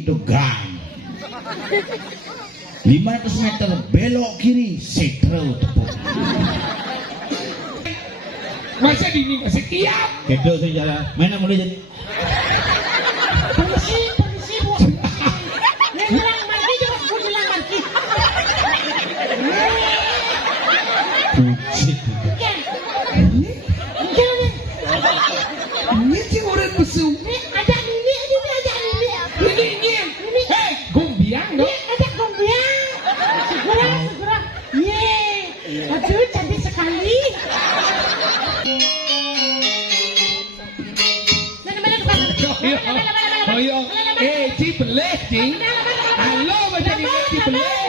kiri itu gang. 500 meter belok kiri setro tepuk. Masa dini masih tiap. Kedo sejarah. Mana mulai jadi? Permisi bu. Bilang marki jangan bu bilang marki. Pucit. Ini sih orang besuk. Ada Lili aja Lili. Ini. Hei, gombiang dong. Ada gombiang. Segera. Ye. Aduh cantik sekali. Cibeleh, Cing. Halo, macam ni Cibeleh.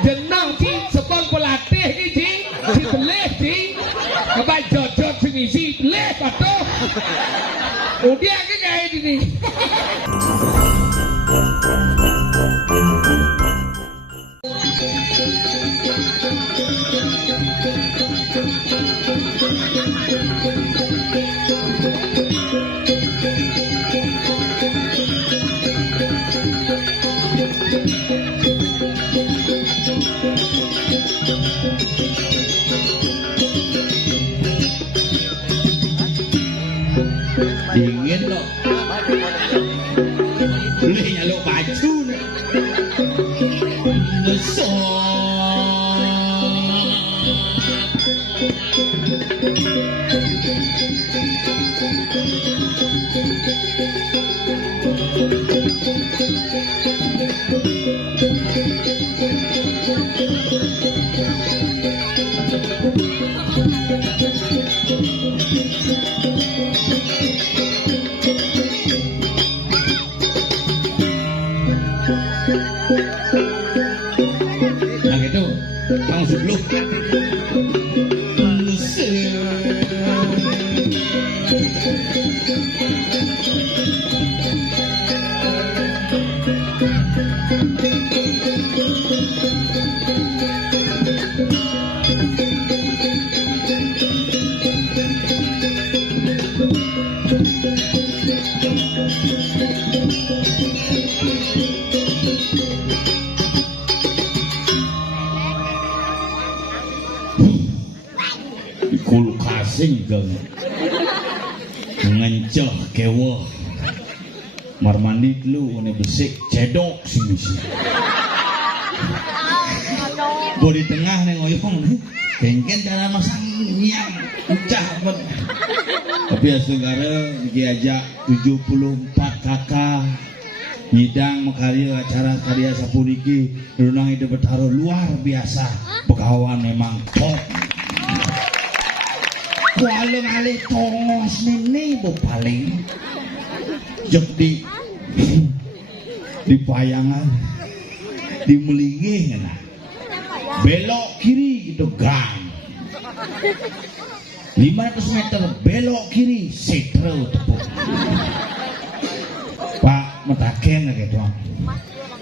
Jenang, Cing. Sebang pelatih ni, Cing. Cibeleh, Cing. Kebai jodot sini, Cibeleh, patuh. Oh, dia ke gaya ni. Dingin loh. Boleh nyaluk baju nih. Nah gitu, langsung dulu. Kulu kasing gang ngenceh kewah marmandi dulu ini besik cedok sini sih gua di tengah nih ngoyong nih kengken cara masang nyang ucah pun tapi ya saudara diajak 74 kakak nyidang makarya acara karya sapuriki runang hidup bertaruh luar biasa pegawan memang top. Kuala alih tongos ini bu paling jep di payangan di melingih nah belok kiri itu gang 500 meter belok kiri setro tepuk. Pak metaken gitu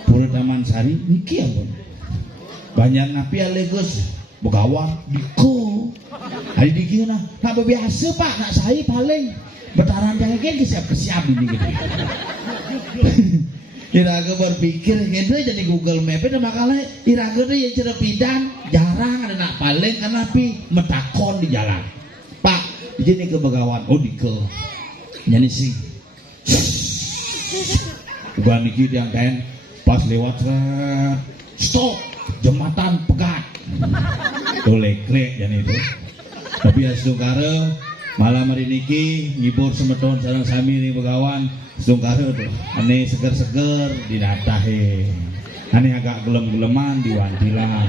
Pura Taman Sari niki ya bun banyak napi alegus begawan diko hari dikira nak biasa pak nak saya paling betaran jangan kesiap ini gitu. Iraga berpikir gitu jadi Google Map itu makanya iraga itu ya cara pidan jarang ada nak paling karena api metakon di jalan pak jadi ke begawan oh dike jadi sih gua mikir yang kain pas lewat stop jembatan pegat tuh lekrek jadi itu tapi ya saudara malam hari niki ngibur semeton sareng sami nih begawan saudara tuh aneh seger-seger dinatahe aneh agak gelem-geleman diwantilan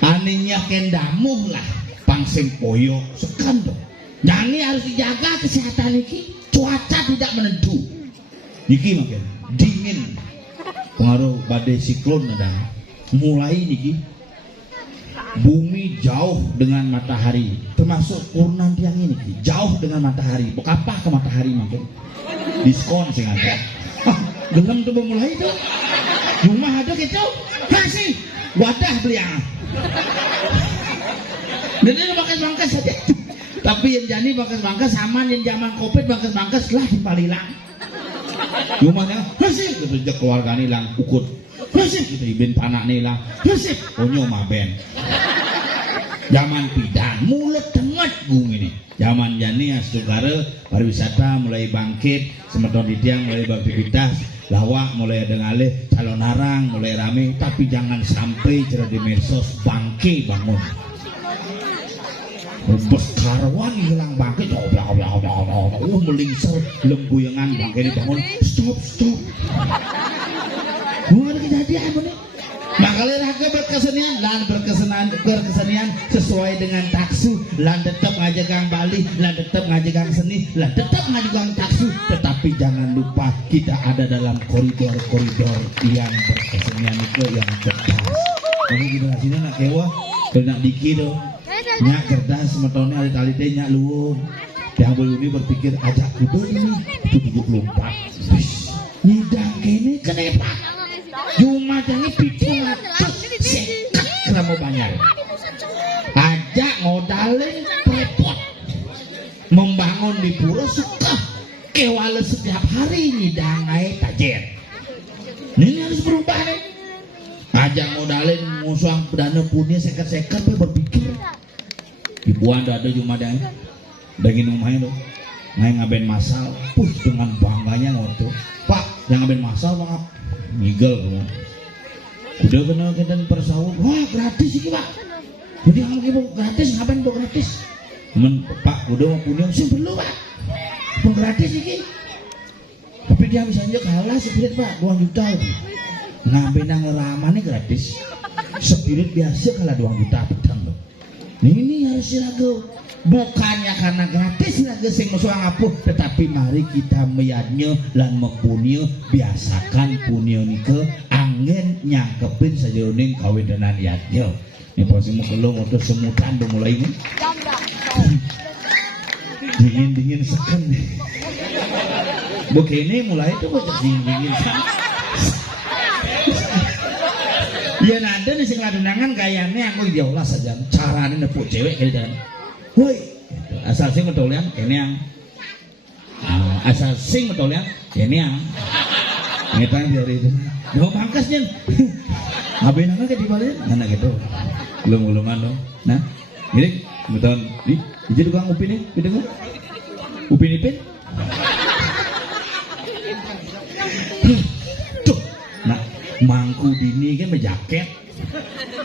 anehnya kendamuh lah pangsing poyok sekan tuh nyanyi harus dijaga kesehatan niki cuaca tidak menentu niki makin dingin pengaruh badai siklon ada mulai niki bumi jauh dengan matahari termasuk kurnan tiang ini jauh dengan matahari bekapa ke matahari makin diskon sih ada gelem tuh mulai itu rumah ada gitu kasih wadah beliang dan ini bangkas saja tapi yang jani bangkas saman yang zaman covid bangkas lah di Palilang Rumahnya hasil gitu keluarga nilang ukut. Hasil gitu ibin panak nilang. Hasil onyo maben. Zaman pidan mulut tenget gung ini. Zaman jani astukare pariwisata mulai bangkit, semeton ditiang mulai beraktivitas, lawak mulai ada ngalih, calon arang mulai rame, tapi jangan sampai cerah di medsos bangke bangun. Bes karwan hilang bangke, melingser lembuyangan bangke dibangun, stop. Bukan kejadian ini. Makanya raga berkesenian sesuai dengan taksu, lan tetap ngajagang Bali, lan tetap ngajagang seni, lan tetap ngajagang taksu, tetapi jangan lupa kita ada dalam koridor yang berkesenian itu yang cerdas. Ini kita sini nak kewa, kalau nak dikir do, nyak cerdas semetonnya ada tali teh nyak luung. Yang belum berpikir ajak kudo ini itu 74. Nyidang kene kenapa? Cuma jangan pikir sekat kamu bayar. Ajak modalin repot. Membangun di pura suka. Kewala setiap hari nyidang air tajer. Ini harus berubah nih. Ajak modalin musuh dana punya sekat-sekat berpikir. Ibuan ada cuma dang. Daging rumahnya tuh. Ngaben masal. Dengan bangganya ngotot. Pak, jangan ngaben masal maaf. Migel kamu. Udah kenal kita persawut. Wah gratis sih pak. Jadi kamu ibu gratis ngapain tuh gratis? Pak udah mau punya sih perlu pak. Pun gratis sih. Tapi dia bisa aja kalah spirit pak 2 juta lebih. Ngapain yang lama nih gratis. Spirit biasa kalah 2 juta pedang loh. Ini harus diragu. Bukannya karena gratis lagi sing musuh ngapuh, tetapi mari kita meyadnya lan mempunya biasakan punya nike angin nyangkepin sajeroning kawedanan yadnya. Ini pasti mau kelong atau semutan udah mulai ini. Dingin seken. Begini mulai itu bocah dingin. Ya nada nih sing ladunangan gayanya aku diolah saja. Caranya nepuk cewek kayak gitu. Woi, asal sing medolian kene yang asal sing medolian kene yang ngetang dari itu. Yo pangkasnya. Aben nang ke dibalik ngana gitu. Ulung-ulungan dong. Nah, gini beton di jadi tukang upin nih, gitu upin ipin. Tuh. Nah, mangku dini kan berjaket.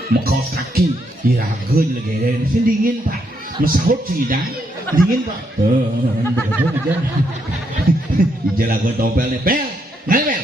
Mekaos kaki, iraga lagi dingin Pak. Mesahut cingidang, dingin pak. Betul aja. Ijal aku topel nih, bel, nggak bel.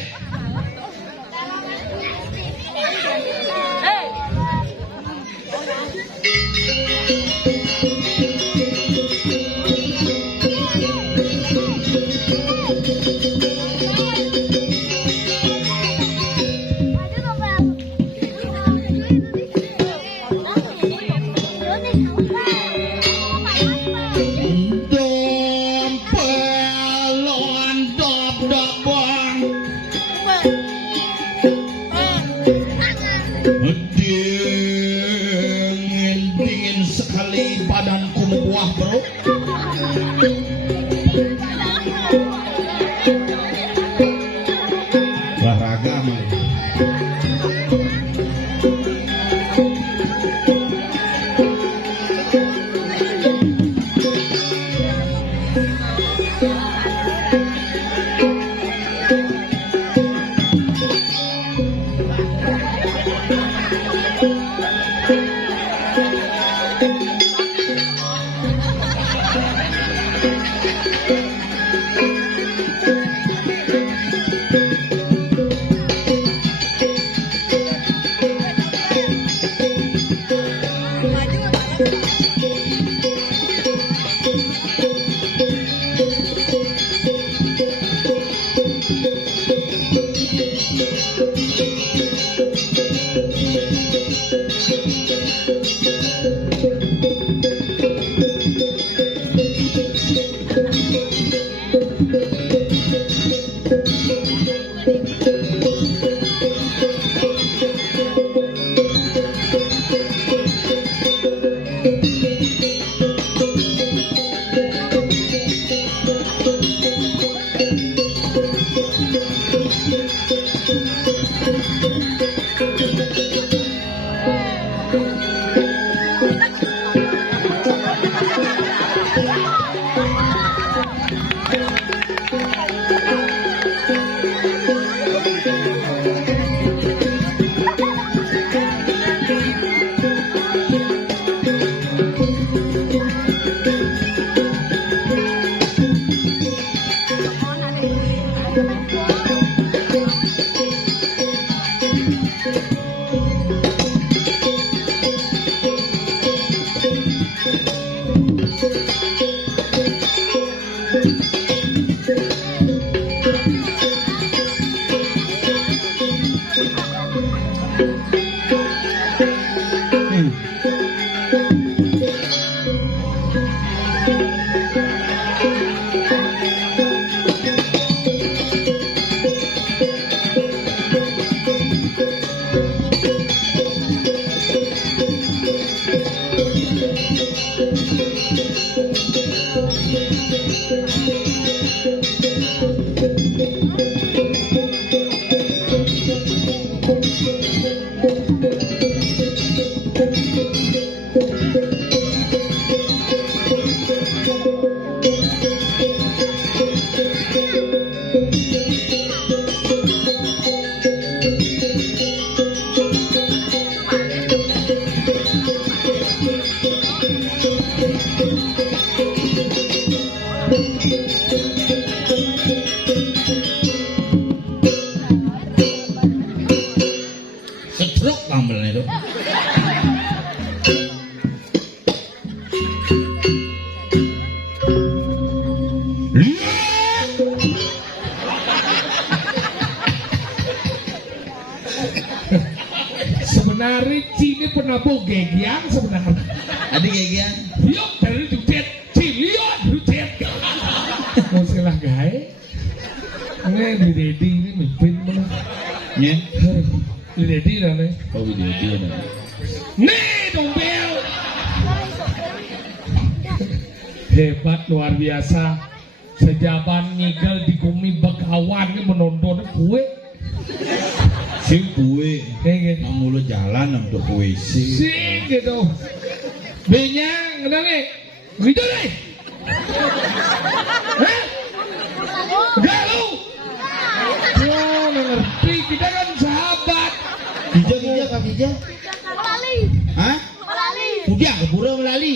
Dingin sekali badanku membuah bro. Olahraga mah. Sedruk tambel itu. Sebenarnya Cini pernah gegian sebenarnya. Adik gegian. Yuk dari dudet, Ciliot dudet. Mau silah gae. Ini di Dedi ini mimpin mana? Nya. Di Dedi lah nih. Oh, di dia nih. Nih dompel. Hebat luar biasa. Sejaban nyigal di Gumi Begawan ini menonton kue. Sing kue. Kayak Nang mulut jalan untuk puisi. sing gitu. Benyang, kenapa nih? Gitu deh. Hah? Enggak lu. Oh, ngerti. Kita kan sahabat. Bija Kak Bija. Lali. Hah? Lali. Udah keburu melali.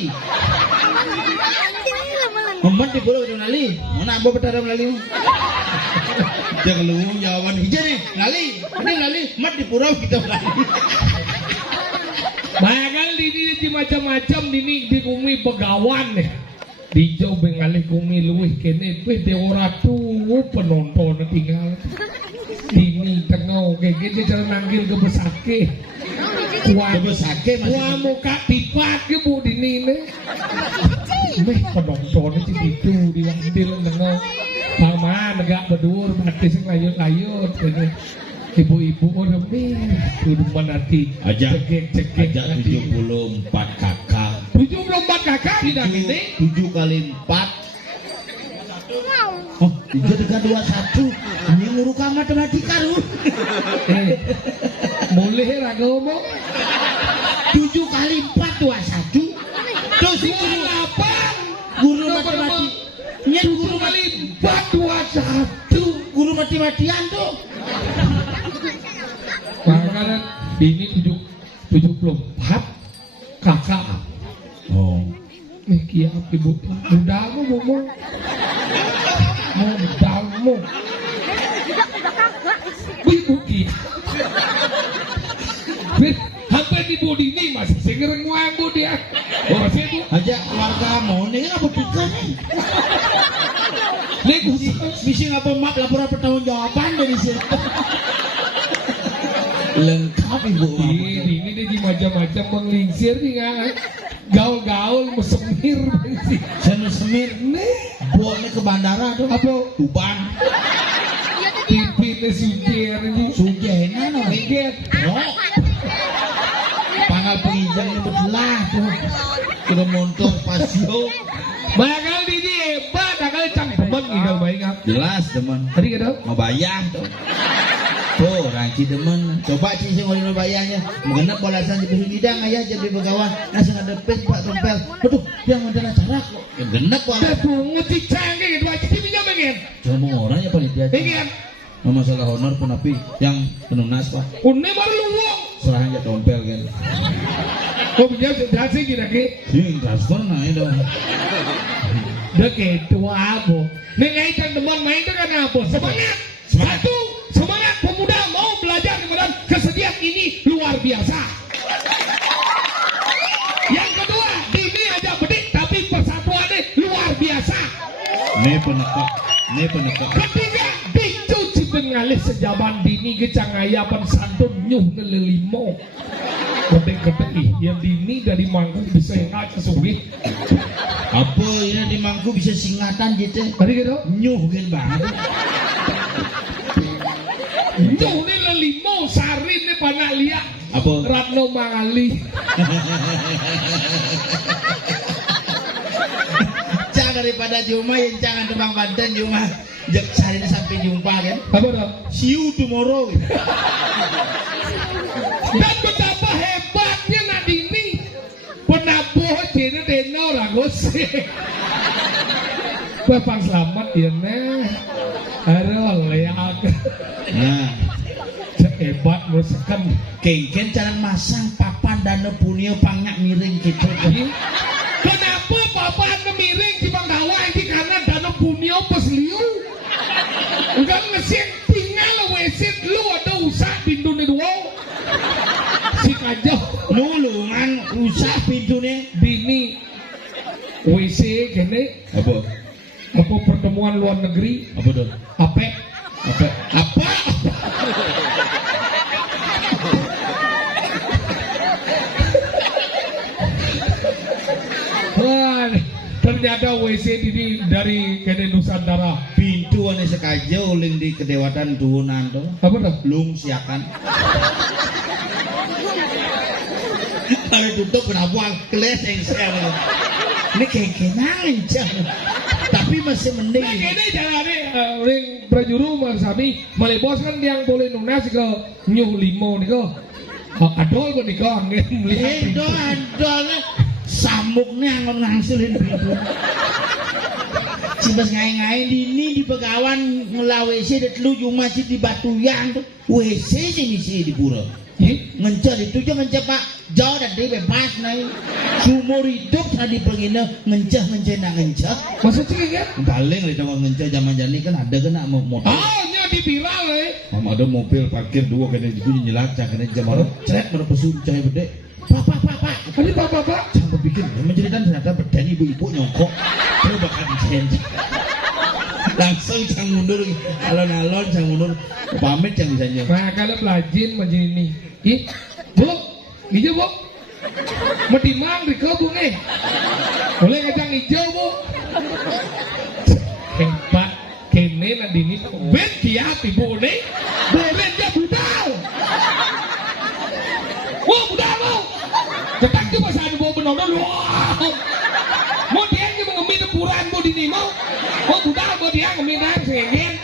Memang di pulau udah melali. Mana ambo betara melali? Jangan lu jawaban hija nih, melali. Ini melali, mat di pulau kita melali. Bayangkan di macam-macam di Gumi Begawan nih. Di jauh bengalih Gumi luwih kene wis de ora tuh penonton tinggal. Dini tengau kayak gitu cara nanggil ke besake. Besake masih. Wah muka tipat ke bu dini nih. Meh penonton itu gitu di wandil tengau. Paman agak berdur mati sing layut-layut ini. Ibu-ibu udah udah menanti Ajak cekek ajak 74 kakak. 74 kakak tidak ini. 7 kali 4. Oh, 3 dengan 21. Ini ngurukan matematika lu. Boleh ra ngomong 7 kali 4 21. Terus guru matematika. Nyen guru kali 4 21 guru mati-matian tuh. makanya ini 74 kakak. Oh. Kia ibu budamu ngomong mau budamu ibu kia hampir di bodi ini masih segereng wanggu dia. Oh saya tuh Aja keluarga mau nih apa tiga nih? nih Misi ngapa map laporan pertanggungjawaban dari situ. Lengkap ibu. ini di macam-macam menglingsir nih kan. Gaul-gaul mesemir sih. Sana semir nih. Buatnya ke bandara tuh. Apa? Tuban. Tipinnya sujer ini. Sujena no. Ingat. Oh. Pangal pengijangnya betelah tuh. Kita montor pasio. Bakal di hebat, bakal cang temen igal baik ngap. Jelas demen. Tadi kata? Mau bayar tuh. Tuh, ranci demen. Coba sih sing ngolin bayarnya. Mengenap balasan di hidang ayah jadi begawan. Nasi ngadepin Pak Tompel. Aduh, dia ngadain acara kok. Genep Dah balasan. bunga cicang ke dua cici minyak pengen. Cuma orangnya panitia. Pengen. Masalah honor pun tapi yang penunas Pak. Une baru luwung. Serah aja Tompel kan. Kau punya sudah sih kira ke? Sing transfer naik dong. Dah ke tua apa? Nengai kan teman main itu kan apa? Semangat. Satu, semangat pemuda mau belajar di Medan. Kesediaan ini luar biasa. Yang kedua, Dini aja bedik tapi persatuannya luar biasa. Ini penekak. Ketiga, dicuci pengalih sejaman Dini kecangayapan santun nyuh ngelilimo. Gede-gede yang Dini dari Mangkuk bisa yang ke Sugih. Apa ini di Mangku bisa singatan gitu? Tadi gitu? Nyuh kan banget. Nyuh ni lelimo sari ni panak liak. Apa? Ratno Mangali. Jangan daripada Juma yang jangan tebang Banten Juma. Jak cari sampai jumpa kan? Apa dah? See you tomorrow. Dan betapa hebatnya Nadini penabuh cina dena ragus. Bapak selamat ya nah. Aduh leak. Nah, Hebat merusakan. kengken cara masang papan dana punio pangak miring gitu. Kenapa papan miring di Bangkawan ini karena dana punio pesliu. Enggak ngesing tinggal WC lu ada usaha pintu nih dua. Si kajau Nulungan usah pintunya. Dini WC gini apa pertemuan luar negeri Apa tuh? apa Apa? Wah, ternyata WC ini dari kene Nusantara. Pintu ane sekaja uling di kedewatan tuhunan tuh. Apa tuh? Lung siakan. Kalau tutup kenapa keleseng sekarang? Ini kengkenangan jangan. Tapi masih Nah, mending. kene jangan ring prajuru marsami melebos kan yang boleh nunas ke nyuh limo nih kok. Adol kok nih kok melihat. Adol samuknya angon ngangsulin pintu. Sibas ngai-ngai ini di Begawan ngelah WC dan telu cuma sih di Batuyang tuh WC sini sih di pura. Ngencet itu aja ngencet Pak jauh dan dia bebas naik sumur hidup tadi begini ngencet Masa sih kan? paling itu ngencet zaman jani kan ada kena mau motor Nya di viral ada mobil parkir dua kena itu nyelacak kena jam ceret mana pesun cahaya bedek pak Ini bapak sampai bikin menceritakan ternyata beden ibu-ibu nyongkok terus bakal dicent langsung cang mundur alon-alon cang mundur pamit cang misalnya. Nah kalau pelajin macam ini bu hijau bu mau dimang di kebun boleh kacang hijau bu hebat kene Nadini ben tiap ibu nih boleh dia budal wah budal mau cetak tu masa ada bawa benar wah mau dia yang mengambil depuran mau Dini mau budal mau dia ngambil nang sengen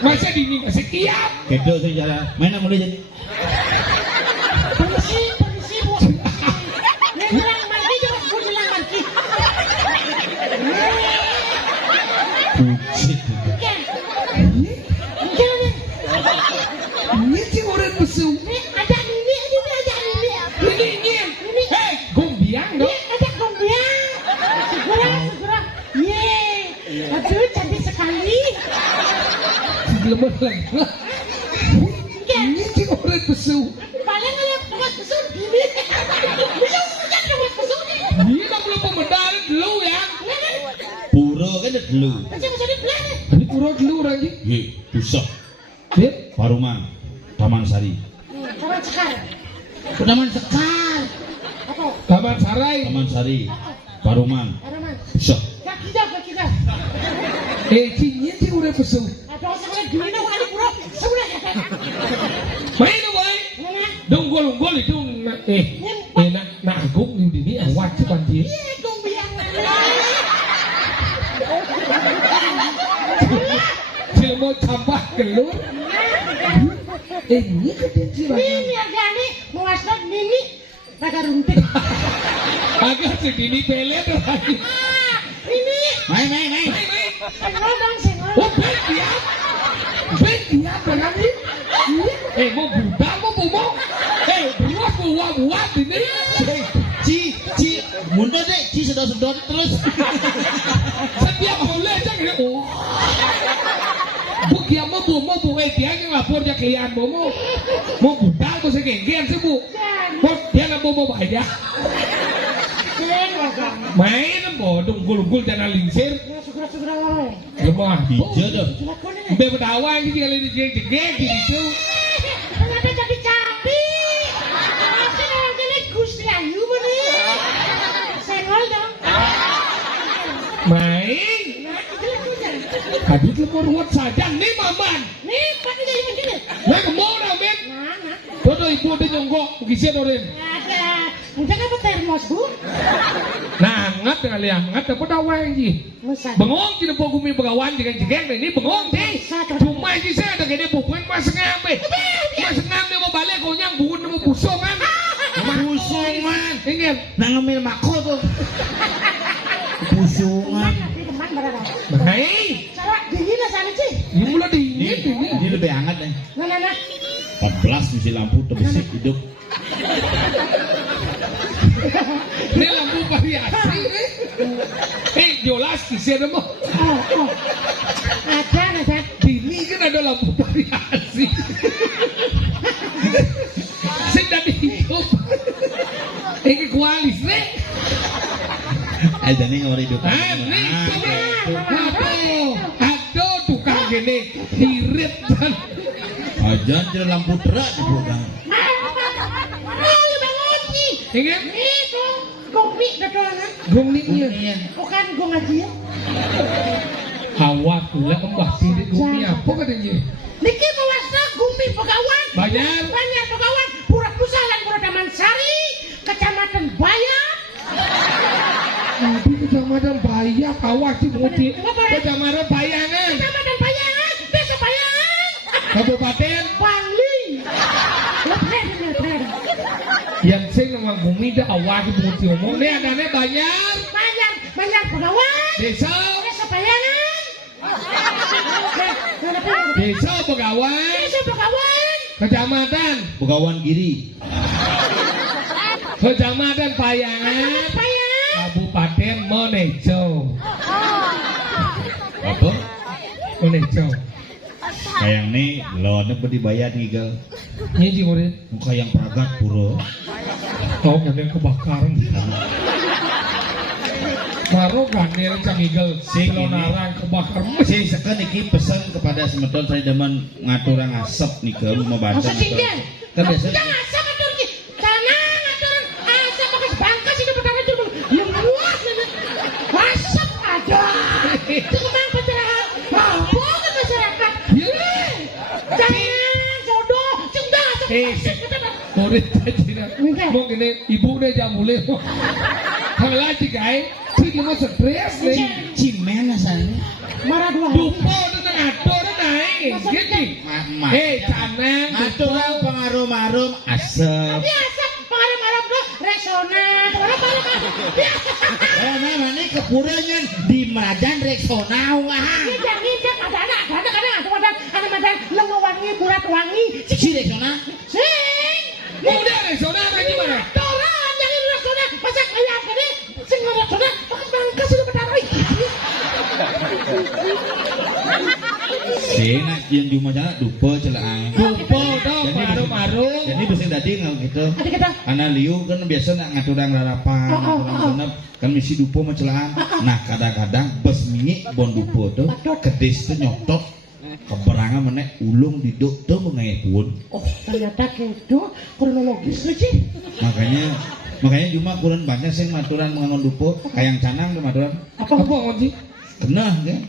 masa Dini masih tiap Kedo sejarah mana mulai jadi Permisi bu. Nyelang marki jangan bu nyelang marki. kucing ini sih orang besar Ada ini aja ini. ini hei gombiang dong Ada gombiang. Segera. Ye. Aduh cantik sekali. lemah lagi ini sih orang besar Paling ada buat besar gini. Bisa jangan buat besar nih. ini tak belum pemedal dulu ya pura kan ada dulu Masih bisa dibelah. ini kurang dulu lagi pusat ya Paruman Taman Sari Taman Sekar. Taman Sekar Apa? Taman Sarai Taman Sari Paruman Araman. pusat Kita. ini sih orang besar Ada orang dulu nak wali pura. Sudah kata. main dong boy dong gol itu nak agung ini awak cepat dia Iya gombiang. telur. Ini gede sih bang. Ini argane muasot nini raga runtik. Agak segini pelet lagi. Ini Mai. senggol dong senggol. Oh ben dia dengan ini. Mau budak mau bomo. Buat ini. Ci, mundur deh, Ci sedot-sedot terus. Setiap boleh aja gitu. Oh. Bu kia mau bomo dia yang lapornya kalian bomo. Mau budak mau segenggen sih bu. Mau dia nggak bomo aja. Main bo dunggul jangan lingsir. Segera wae. Lemah. Hijau dah. Be berdawang gitu kali dijeg-jeg gitu. Ternyata jadi capi. Masih orang jelek Gusti Ayu bener. Senggol dong. Main. Tadi lemur ruwet saja nih maman. Nih, pakai dari begini. Nah kemau dah men. Todo ibu ada nyonggok begitu doren. Ada. Udah apa termos bu? Nah hangat dengan liang hangat dapat dawang ji. Musa. Bengong tidak mau gumi begawan jeng ini bengong deh. Cuma sih saya ada gede bukuin pas ngambe. Pas ngambe mau balik kau nyang bukuin mau busungan. Busungan. Ingin. Nang ngemil mako tuh. Busungan. Teman berada. Hai. Cara dingin lah sana sih. Ini mulai dingin ini. Ini lebih hangat deh. Nah. 14 misi lampu terbesar hidup. Ini lampu variasi nih. Jelas kisah demo. Oh. Ada. Dini kan ada lampu variasi. Sedang hidup. Ini kualis nih. Ada nih orang hidup. Nih aduh tukang gini irit kan. Ajan jadi lampu terak di belakang. Oh, bangun nih. Ingat? Itu gomi dadolan. Gongnya. Bukan gong aja ya. Awak pula embah sidik gongnya apa katanya? Niki mewasa gumi pegawan. Banyak pegawan. Pura Pusalan, Pura Damansari, Kecamatan Bayan. Tapi kecamatan Bayak awak sih mudik. Kecamatan Bayangan. Kecamatan Bayangan, Desa Bayangan. Kabupaten Bali. Lepret. yang sing nama bumi dah awak mudik omong nih adanya banyak. Banyak pegawan. Desa Bayangan. Desa Pegawan. Kecamatan Pegawan Giri. Kecamatan Payangan. Kabupaten Monejo. Apa? Monejo. Kayak nih lawannya dibayar ngigal. Ini sih murid. Muka yang peragat pura. Tahu yang kebakaran. Baru ganil cangigel narang kebakar. Si sekan iki pesan kepada semeton saya demen ngaturang asap nih ke mau baca. Masa tinggal? Kan biasa. Jangan asap atur ki. Tanah ngaturan asap pakai bangkas itu perkara itu. Yang luas ini. Asap ada. Itu kemang pencerahan. Mampu kan masyarakat. Jangan jodoh. Cuma asap. Murid tadi mau gini ibu deh jamule. Kalau lagi guys. Ini mau stres nih. Cimen asalnya. Marah dua. Dupo dengan atur naik. Gitu. Canang. Ngaturang pengaruh-marum asap. Tapi asap pengaruh-marum tuh resonan. Nah ini kepuranya di Merajan Reksona wah. Ngidang ada anak lengo wangi bulat wangi. Si Reksona. Sing. Udah Reksona lagi mana? Toran yang ini Reksona masak ayam gede. Sing Reksona pakai bangkas itu betarai. Sena yang di mana dupa celaan. Dupo dong maru-maru. Jadi bisa tadi nggak gitu. Adik kata. Karena liu kan biasa nak ngaturang larapan, ngaturang genep kan misi dupo mah celaan. Nah kadang-kadang bes minyak bon dupo tuh kedis tuh nyotok keberangan mana ulung diduk tuh mengenai pun. Oh ternyata gitu kronologis sih. Makanya cuma kurang banyak sih maturan mengangon dupo kayang canang tuh maturan. Apa ngonci? Kena kan?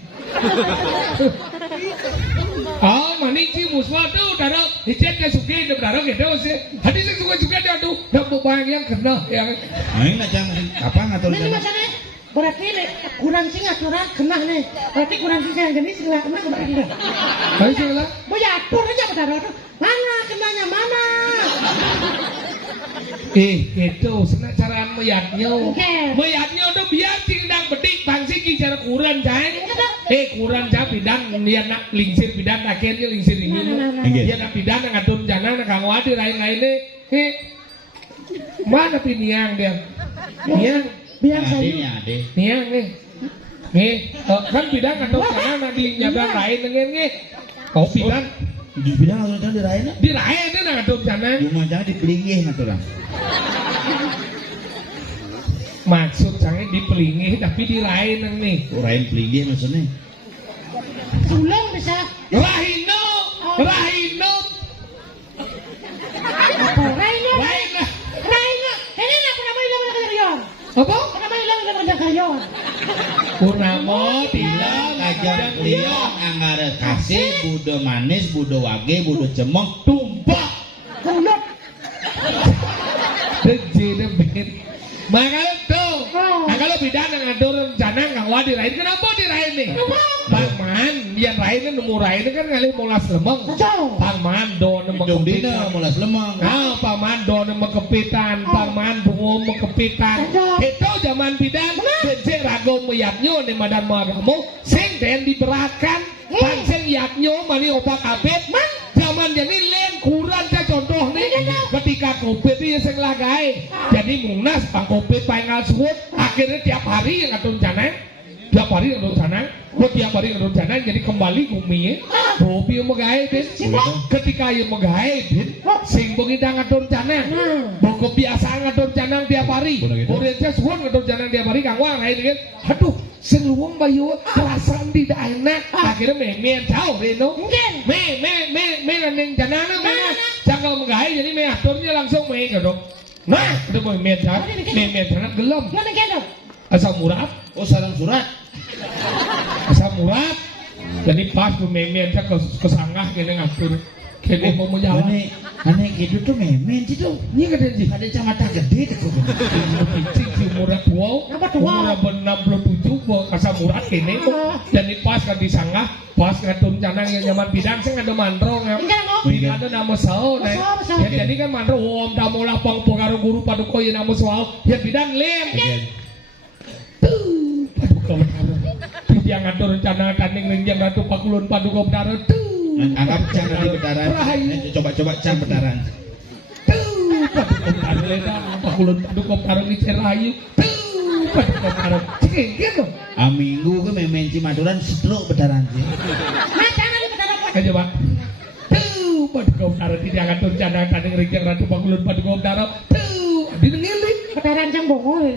Maniki muswa tuh darah hijat ke suki de darah gitu sih. Hadi sing suka dia tuh dak bayang yang kena yang. Aing ngajang apa ngatur Ini masalahnya Berarti nih kurang sing aturan kena nih. Berarti kurang sing yang jenis kena berarti. Ayo sila. Mau ya atur aja Betara. Mana kenanya mana? Itu senak caraan meyatnyo. Oke. Meyatnyo tuh biar cindang bedik bangsi cara kurang jay. Kurang jay bidang dia nak lingsir bidang akhirnya lingsir ini. Dia nak bidang nak atur jana nak kang wadi lain-lain mana piniang dia? Niang. Biar saya. Niang kan bidang atur jana nak di nyabang lain dengan kau bidang. Di bidang aturan dirain. Dirain dia nak atur jana. Rumah jangan dipelingih aturan. Maksud sange dipelingih tapi dirain nih. Rain pelingih maksudnya. Sulung bisa. Rahino. Apa? Raina. Ini lah pernah bilang dengan karyawan. Apa? Pernah bilang dengan karyawan. Purnamo bilang Kajar liang anggara kasih budo manis, budo wage, budo cemong, tumpah. Kunut. Dejin. Makanya tuh, kalau bidang yang ngatur rencana nggak wah dirain, kenapa dirain nih? Pangman, dia rain nemu rain kan ngalih molas lemeng. Pangman do nemu dina kepitan. molas lemang. Nah, pangman do nemu kepitan, pangman bungo kepitan. Itu zaman bidang, dejin rago meyaknyo nih madan magamu, sing den diberatkan, pancen yaknyo mani opak abet, zaman jadi len kurang cah contoh nih, ketika covid ini sing lagai, jadi munas pang covid pangal suut, akhirnya tiap hari yang ngatur rencana, tiap hari ngatur rencana, jadi kembali bumi, kopi yang megai bin, ketika yang megai bin, sing bengidang ngatur rencana, boko biasa ngatur rencana tiap hari, orientasi suut ngatur rencana tiap hari, kang wang lain kan, aduh. Seluang bayu perasaan tidak enak akhirnya memen tahu Reno me nandeng janana me jangan menggahai jadi me aturnya langsung me gitu nah udah mau memen jangan gelom asal murad Salam surat. jadi pas memen kesanggah kene ngatur kene mau jalan Aneh gitu tuh memen sih tuh. ini kadang sih Ada camata gede tuh. murad wow umur 67 kasar murad kene jadi pas kan disanggah pas ngatur canang yang nyaman bidang saya ada mandrong bidang ada nama sao jadi kan mandrong om damolah pang pengaruh guru paduko yang nama sao ya bidang lem paduko yang ngatur rencana tanding rinjang ratu pakulun paduko bedara Anggap cang di bedaran. Coba cang bedaran. Paduko bedara ni cerayu paduko bedara gitu Minggu ke memen Cimaturan stroke bedaran sih. aja pak paduko bedara tidak ngatur rencana tanding rinjang ratu pakulun paduko bedara dinengilin Bedaran jang bongol.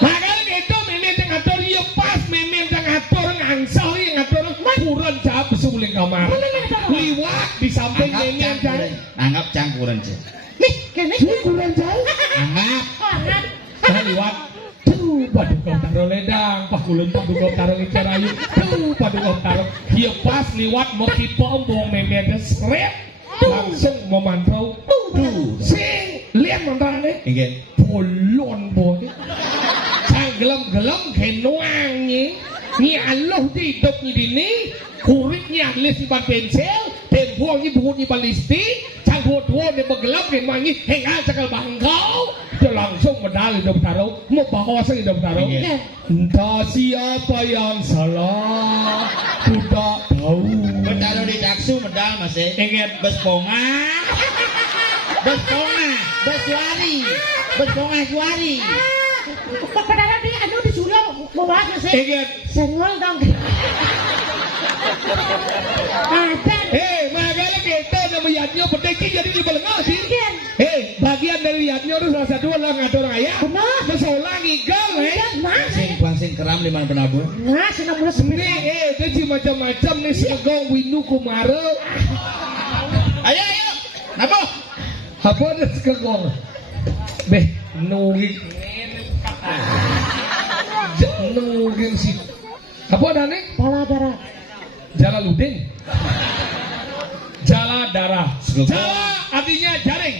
makanya gitu memen yang ngatur iya pas memen yang ngatur ngangsau yang ngatur kurang jawab besuling kamar liwat di samping memen jang Anggap cangkuran sih. Nih, kene kurang jauh. Anggap. liwat paduka taruh ledang pakulun paduka taruh icarayu paduka taruh iya pas liwat mau tipe ombong memen seret langsung memantau sing lihat mantrane Oke. polon boy sang gelem kenuangi ni aloh di hidup ni dini kuriknya alis di ban pensil tempuang ni bungut ni balisti sang dua ni bergelap kenuangi hengal cakal bangkau dia langsung medali hidup taruh mau bawa sang hidup taruh entah siapa yang salah tidak tahu Taruh di daksu medal masih. ingat Besponga. Juari. Bedaran dia anu disuruh mau bahas masih. ingat Senggol dong. Ada. Makanya kita nama yatnya pedeki jadi di belengah sih. Bagian dari yatnya itu salah satu adalah ngatur ayah. Benar. Mesolang igal, Sing keram di mana penabur? Nah, sudah mulai sembilan. Nih, itu macam-macam nih segong winu kumare. Ayo. Napa? Apa ada segong? Beh, nunggu sih. Apa ada nih? Pala darah. Jalaluddin. Jala darah. Segong. Jala artinya jaring.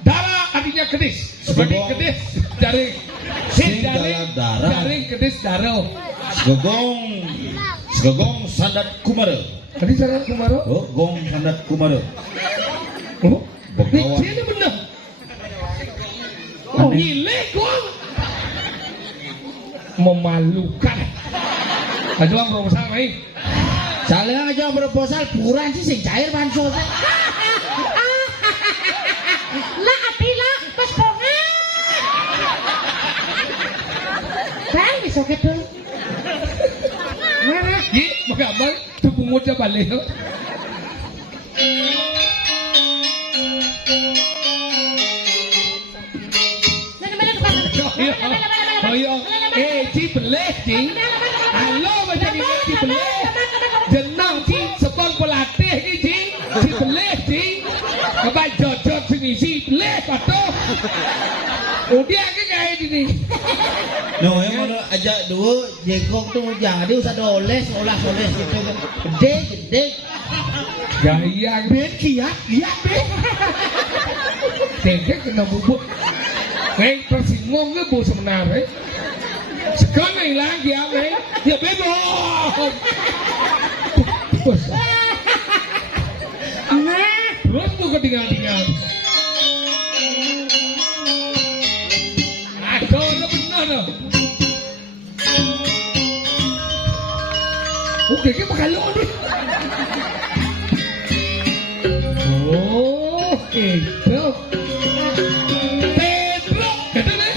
Darah artinya kedis. Seperti kedis jaring. sing dalam darah jaring kedis darah segogong sandat kumara. kedis darah kumaro Oh, gong sandat kumara. oh Begawan. ini benar oh gile gong memalukan aduh am proposal mai Saling aja proposal buran sih sing cair pansos. Lah apila pas ponga. Bang besok itu. Mana? Ye, magabang tupungot sa balik. Hoyo, ci belah ci. Halo macam ni ci belah. Jenang ci sepong pelatih ni ci. Ci belah ci. Kabai jot-jot sini ci belah patuh. Udah ke kayak gini. No, yang mau ajak dua jengkok tuh jangan dia usah oles itu gede. Gaya Bet kiat bet. Tengke kena bubuk. Hei, persinggung ke bu sebenarnya. Sekarang hilang dia, hei. Ya bebas. Nah, Terus tuh ketinggalan. Aduh, lo benar loh. Oke, kita makan lo nih. Oh, itu. Pedro, kata deh.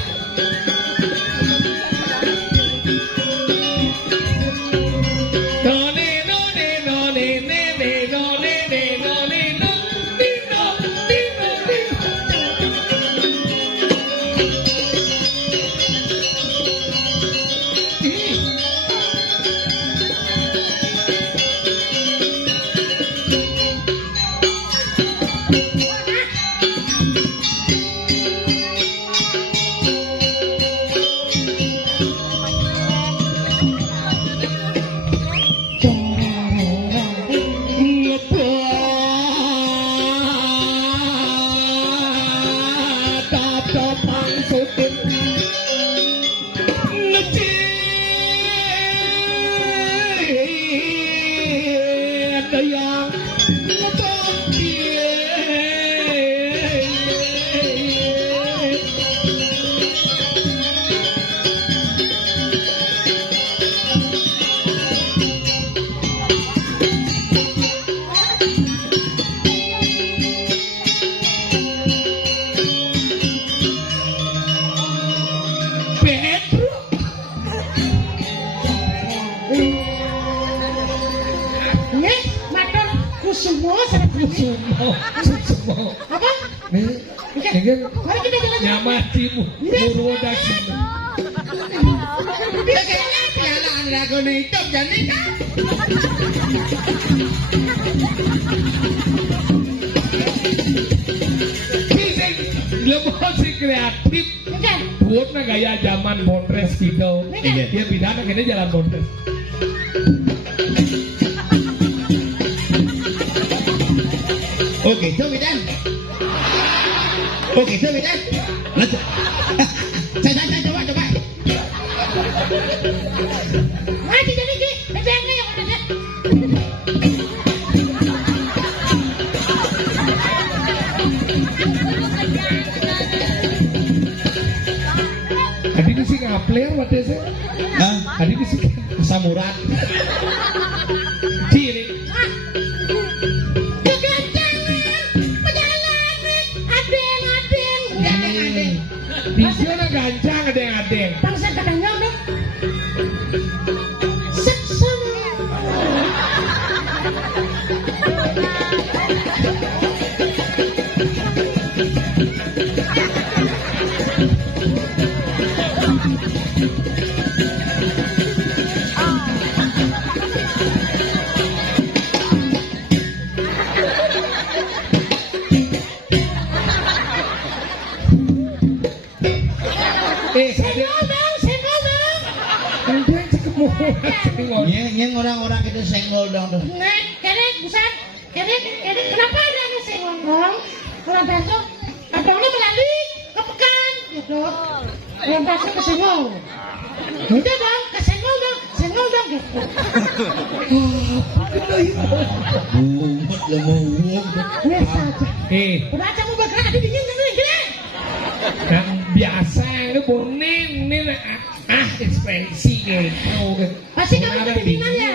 ini matur kusumo sama kusumo. Apa? Ini Mari kita jalan. nyamatimu, murwodakimu. Kayaknya pialaan lagu itu jadi kan. Kisah lebih si kreatif. Oke. Buat na gaya zaman Bondres gitu. Iya. Dia pidana kena jalan Bondres. Oke, coba dan. Oke, coba dan. Lanjut. Saya coba. Mati jadi ki. Bebengnya yang ada. Adi bisa ngapler waktu itu. Hah? Adi bisa Samurat. ciri. Di sana gancang adeng-adeng. Bangsa kadangnya udah seksama. Senggol dong. Adeng cekemu. Yang orang-orang itu senggol dong tuh. Nah, kere busan, kere kenapa ada yang senggol dong? Kalau besok, abangnya melalui ke pekan, gitu. Orientasi kesenggol. Udah dong, kesenggol dong, senggol dong gitu. Bumet lemuwung. Biasa aja. Udah aja mau bergerak, aduh dingin kan gini. Yang biasa itu bonin ini ekspresi gitu. Pasti kamu kedinginan ya?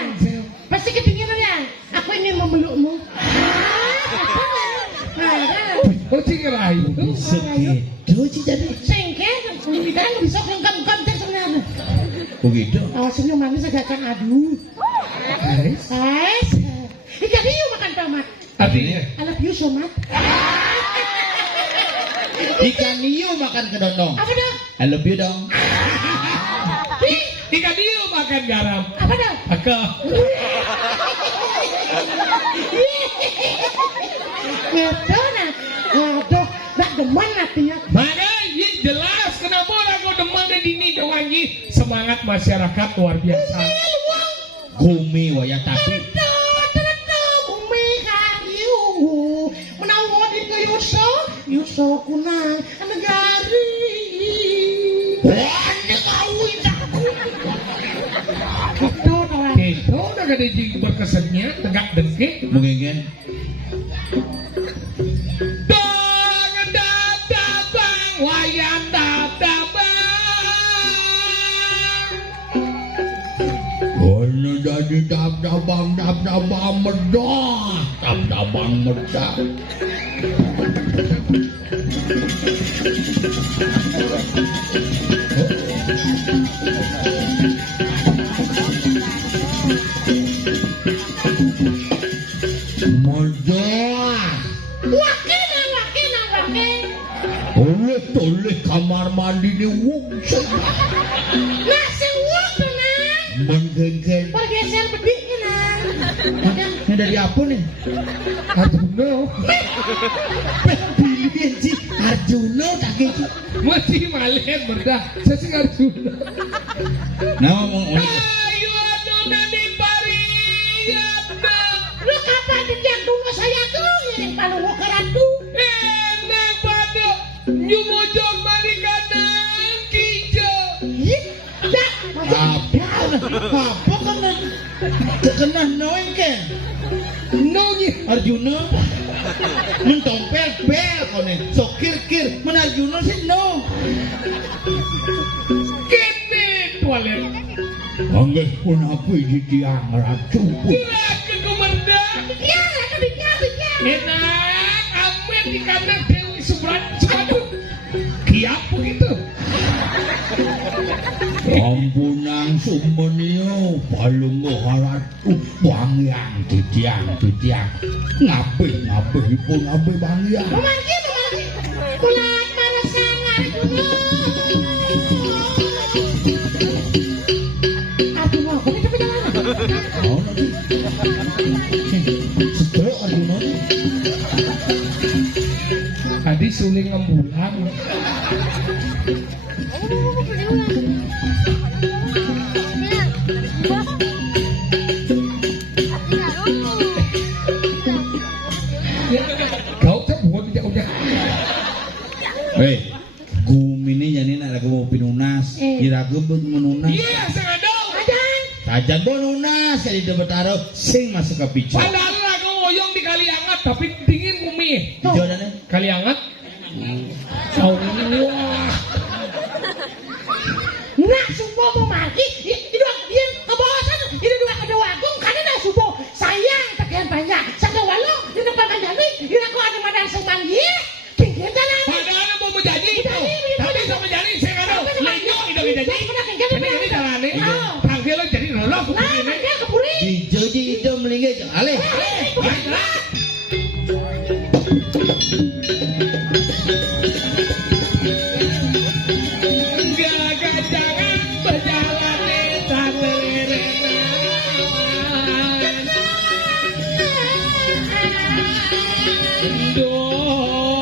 Pasti kedinginan ya? Aku ingin memelukmu. Oh cingrai Bisa gitu sih jadi. Sengket, sekarang nggak bisa kelengkap-kelengkap sebenarnya. Oh gitu. Senyum manis agak kan aduh. Guys, ikan hiu makan tomat. artinya I love you so much. Ikan hiu makan kedondong. Apa dong? I love you dong. ikan hiu makan garam Apa dong? aku Gitu nah. Aduh, gak demen hatinya. makanya jelas kenapa aku demen ini doang semangat masyarakat luar biasa. Gumi waya tapi. Bumi kan you. Menawar di Yuso kunang negari. Wah, ini kawin aku. Gitu orang. Itu udah gak ada berkesannya tegak dengki. Mungkin Wayang dabang. Ono jadi dabang medah. Dabang medah. Medah. Wake. Oleh kamar mandi ni wong sing. Nah, sing wong tuh nang. Menggen-gen. Pergeser bediknya nang. Ini dari apa nih? Arjuna Pilihan si Arjuna tak gitu. masih malih berdah. Saya sih Arjuna. Nah, ngomong Ayo Arjuna di Pariyatna. Lu kapan yang dulu saya tuh yang palu ke ratu. Enak pada nyumojok marikanan kijo. Dah, apa kena kena noen ke Nonyi Arjuna mentompel bel kone sokir men Arjuna sih no kene toilet. angge pun apa di tiang ratu Kira kemerda. ya, Enak amin di kanan Dewi Subadu. Kiap begitu. ampunang sumenio balung harat bang yang di tiang ngabe pun ngabe bang yang Memargi. Kulat para sangar dulu. Aduh, mau kok itu perjalanan. oh nanti sedek Arjuna Tadi suling ngembulang. Kau tak buat udah. Hei, gumini jadi nak aku mau pinunas, kira aku menunas. Iya, sengaja. Ajan. Saja menunas jadi debataro sing masuk ke picu. Padahal aku ngoyong di kali hangat tapi dingin bumi. Hijau dan Kali hangat. Tahun ini wah. Nah, subuh mau margi. Dia kebosan. Ini dua kedua agung karena dah subuh. Sayang tekan banyak. Satu walu di depan kanjani. Ini aku ada madan semanggil. Pinggir jalan. Padahal mau menjanji itu. Tapi sama janji saya kado. Lenyo itu kita janji. Ini jalan nih. Panggil lo jadi nolok. Nah, dia keburi. hijau melingkar. Ale. Gagak jangan berjalan di tanah. Duh,